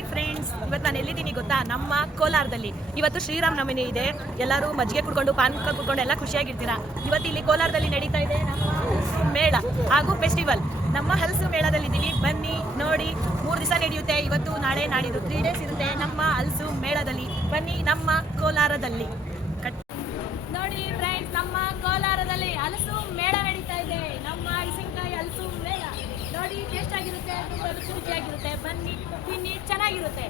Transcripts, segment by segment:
Hi friends, ಇವತ್ತು ನಾನು ಎಲ್ಲಿದ್ದೀನಿ ಗೊತ್ತಾ? ನಮ್ಮ ಕೋಲಾರದಲ್ಲಿ. ಇವತ್ತು ಶ್ರೀರಾಮನವಮಿ ಇದೆ. ಎಲ್ಲರೂ ಮಜ್ಜಿಗೆ ಕುಡ್ಕೊಂಡು ಪಾನಕ ಕುಡ್ಕೊಂಡು ಎಲ್ಲ ಖುಷಿಯಾಗಿರ್ತೀರಾ. ಇವತ್ತು ಇಲ್ಲಿ ಕೋಲಾರದಲ್ಲಿ ನಡೀತಾ ಇದೆ ನಮ್ಮ ಮೇಳ ಹಾಗೂ ಫೆಸ್ಟಿವಲ್. ನಮ್ಮ ಹಲಸು ಮೇಳದಲ್ಲಿದ್ದೀನಿ, ಬನ್ನಿ ನೋಡಿ. 3 ದಿವಸ ನಡೆಯುತ್ತೆ, ಇವತ್ತು ನಾಳೆ ನಾಡಿದ್ದು 3 ಡೇಸ್ ಇರುತ್ತೆ ನಮ್ಮ ಹಲಸು ಮೇಳದಲ್ಲಿ. ಬನ್ನಿ ನಮ್ಮ ಕೋಲಾರದಲ್ಲಿ. ನೋಡಿ ಫ್ರೆಂಡ್ಸ್, ನಮ್ಮ ಕೋಲಾರದಲ್ಲಿ ಹಲಸು ಮೇಳ ನಡೀತಾ ಇದೆ. ನಮ್ಮ ಹಲಸಿನಕಾಯಿ ಹಲಸು ಮೇಳ ನೋಡಿ, ಟೇಸ್ಟ್ ಆಗಿರುತ್ತೆ, ತುಂಬ ರುಚಿಯಾಗಿರುತ್ತೆ. ಬನ್ನಿ ತಿನ್ನಿ, ಚೆನ್ನಾಗಿರುತ್ತೆ.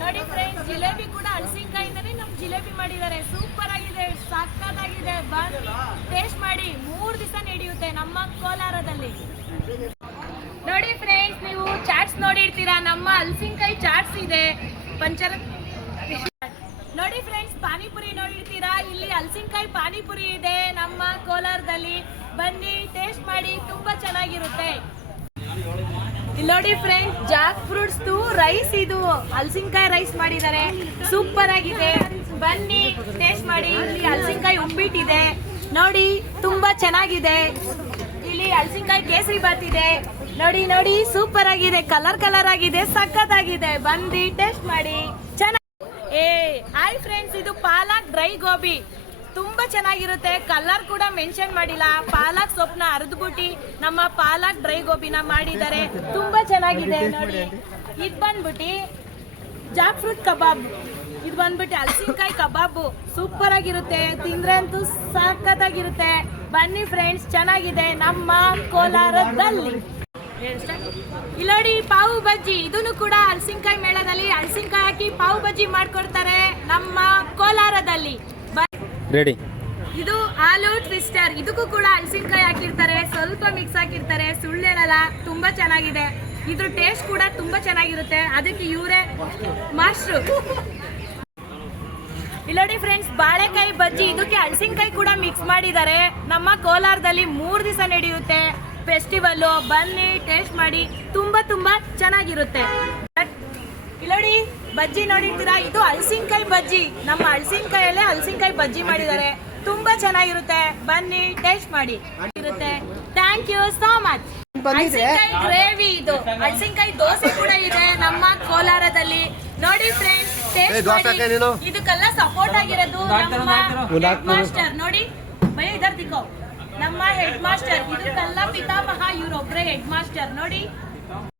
ನೋಡಿ ಫ್ರೆಂಡ್ಸ್, ಜಿಲೇಬಿ ಕೂಡ ಹಲಸಿನಕಾಯಿಂದನೇ ನಮ್ಮ ಜಿಲೇಬಿ ಮಾಡಿದ್ದಾರೆ. ಸೂಪರ್ ಆಗಿದೆ, ಸಕ್ಕತ್ತಾಗಿದೆ. ಬನ್ನಿ ಟೇಸ್ಟ್ ಮಾಡಿ. 3 ದಿವಸ ನಡೆಯುತ್ತೆ ನಮ್ಮ ಕೋಲಾರದಲ್ಲಿ. ನೋಡಿ ಫ್ರೆಂಡ್ಸ್, ನೀವು ಚಾಟ್ಸ್ ನೋಡಿರ್ತೀರಾ. ನಮ್ಮ ಹಲಸಿನಕಾಯಿ ಚಾಟ್ಸ್ ಇದೆ. ಪಂಚರ ನೋಡಿ ಫ್ರೆಂಡ್ಸ್, ಪಾನಿಪುರಿ ನೋಡಿರ್ತೀರಾ. ಇಲ್ಲಿ ಹಲಸಿನಕಾಯಿ ಪಾನಿಪುರಿ ಇದೆ ನಮ್ಮ ಕೋಲಾರದಲ್ಲಿ. ಬನ್ನಿ ಟೇಸ್ಟ್ ಮಾಡಿ, ತುಂಬಾ ಚೆನ್ನಾಗಿರುತ್ತೆ. ಇಲ್ಲಿ ನೋಡಿ ಫ್ರೆಂಡ್ಸ್, ಜಾಕ್ ಫ್ರೂಟ್ಸ್ ರೈಸ್, ಇದು ಹಲಸಿನಕಾಯಿ ರೈಸ್ ಮಾಡಿದ್ದಾರೆ. ಸೂಪರ್ ಆಗಿದೆ, ಬನ್ನಿ ಟೇಸ್ಟ್ ಮಾಡಿ. ಇಲ್ಲಿ ಹಲಸಿನಕಾಯಿ ಉಪ್ಪಿಟ್ಟಿದೆ ನೋಡಿ, ತುಂಬಾ ಚೆನ್ನಾಗಿದೆ. ಇಲ್ಲಿ ಹಲಸಿನಕಾಯಿ ಕೇಸರಿ ಬಾತ್ ಇದೆ ನೋಡಿ. ನೋಡಿ ಸೂಪರ್ ಆಗಿದೆ, ಕಲರ್ ಆಗಿದೆ, ಸಖತ್ತಾಗಿದೆ. ಬಂದು ಟೇಸ್ಟ್ ಮಾಡಿ, ಚೆನ್ನಾಗಿ. ಹಾಯ್ ಫ್ರೆಂಡ್ಸ್, ಇದು ಪಾಲಕ್ ಡ್ರೈ ಗೋಬಿ. ತುಂಬಾ ಚೆನ್ನಾಗಿರುತ್ತೆ. ಕಲರ್ ಕೂಡ ಮೆನ್ಷನ್ ಮಾಡಿಲ್ಲ. ಪಾಲಕ್ ಸೊಪ್ಪನ್ನ ಅರ್ದ್ಬಿಟ್ಟು ನಮ್ಮ ಪಾಲಕ್ ಡ್ರೈ ಗೋಬಿನ ಮಾಡಿದ್ದಾರೆ. ತುಂಬಾ ಚೆನ್ನಾಗಿದೆ ನೋಡಿ. ಇದು ಬಂದ್ಬಿಟ್ಟು ಜಾಕ್ ಫ್ರೂಟ್ ಕಬಾಬ್. ಇದು ಬಂದ್ಬಿಟ್ಟು ಹಲಸಿನಕಾಯಿ ಕಬಾಬು. ಸೂಪರ್ ಆಗಿರುತ್ತೆ, ತಿಂದ್ರೆ ಅಂತೂ ಸಖತ್ತಾಗಿರುತ್ತೆ. ಬನ್ನಿ ಫ್ರೆಂಡ್ಸ್, ಚೆನ್ನಾಗಿದೆ ನಮ್ಮ ಕೋಲಾರದಲ್ಲಿ. ಇಲ್ಲಿ ನೋಡಿ ಪಾವು ಬಜ್ಜಿ. ಇದನ್ನು ಕೂಡ ಹಲಸಿನಕಾಯಿ ಮೇಳದಲ್ಲಿ ಹಲಸಿನಕಾಯಿ ಹಾಕಿ ಪಾವು ಬಜ್ಜಿ ಮಾಡ್ಕೊಡ್ತಾರೆ ನಮ್ಮ ಕೋಲಾರದಲ್ಲಿ. ರೆಡಿ. ಇದು ಆಲೂ ಟ್ವಿಸ್ಟರ್. ಇದಕ್ಕೂ ಕೂಡ ಹಲಸಿನಕಾಯಿ ಹಾಕಿರ್ತಾರೆ, ಸ್ವಲ್ಪ ಮಿಕ್ಸ್ ಹಾಕಿರ್ತಾರೆ. ಸುಳ್ಳೇನಲ್ಲ, ತುಂಬಾ ಚೆನ್ನಾಗಿದೆ. ಇದ್ರ ಟೇಸ್ಟ್ ಕೂಡ ತುಂಬಾ ಚೆನ್ನಾಗಿರುತ್ತೆ. ಅದಕ್ಕೆ ಇವರೇ ಮಾಸ್ಟ್ರು. ಇಲ್ಲಿ ನೋಡಿ ಫ್ರೆಂಡ್ಸ್, ಬಾಳೆಕಾಯಿ ಬಜ್ಜಿ. ಇದಕ್ಕೆ ಹಲಸಿನಕಾಯಿ ಕೂಡ ಮಿಕ್ಸ್ ಮಾಡಿದ್ದಾರೆ. ನಮ್ಮ ಕೋಲಾರದಲ್ಲಿ 3 ದಿವಸ ನಡೆಯುತ್ತೆ ಫೆಸ್ಟಿವಲ್. ಬನ್ನಿ ಟೇಸ್ಟ್ ಮಾಡಿ, ತುಂಬಾ ಚೆನ್ನಾಗಿರುತ್ತೆ. ಇಲ್ಲಿ ನೋಡಿ ಬಜ್ಜಿ ನೋಡಿರ್ತೀರಾ. ಇದು ಹಲಸಿನಕಾಯಿ ಬಜ್ಜಿ. ನಮ್ಮ ಹಲಸಿನಕಾಯಲ್ಲೇ ಹಲಸಿನಕಾಯಿ ಬಜ್ಜಿ ಮಾಡಿದ್ದಾರೆ. ತುಂಬಾ ಚೆನ್ನಾಗಿರುತ್ತೆ. ಬನ್ನಿ ಟೇಸ್ಟ್ ಮಾಡಿ ಇರುತ್ತೆ. Thank you so much. ಹಲಸಿನಕಾಯಿ ಗ್ರೇವಿ. ಇದು ಹಲಸಿನಕಾಯಿ ದೋಸೆ ಕೂಡ ಇದೆ ನಮ್ಮ ಕೋಲಾರದಲ್ಲಿ. ನೋಡಿ ಫ್ರೆಂಡ್ಸ್, ಟೇಸ್ಟ್ ಮಾಡಿ. ಇದಕ್ಕೆಲ್ಲ ಸಪೋರ್ಟ್ ಆಗಿರೋದು ನಮ್ಮ ಹೆಡ್ ಮಾಸ್ಟರ್. ನೋಡಿ ಭಯ ಇದರ್ ದಿಕ್ಕೋ, ನಮ್ಮ ಹೆಡ್ ಮಾಸ್ಟರ್. ಇದಕ್ಕೆಲ್ಲ ಪಿತಾಮಹ, ಇವರೊಬ್ಬರೇ ಹೆಡ್ ಮಾಸ್ಟರ್. ನೋಡಿ